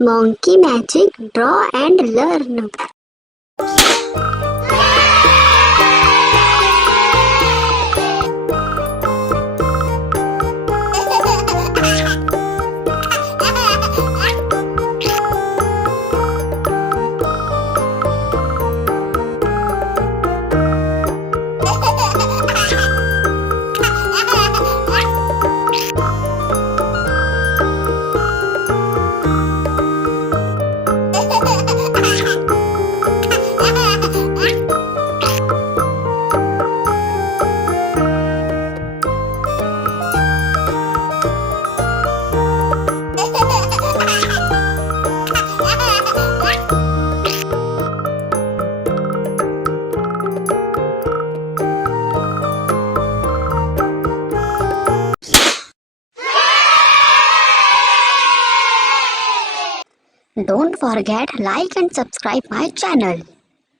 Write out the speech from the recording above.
Monkey magic, draw and learn. Don't forget like and subscribe my channel.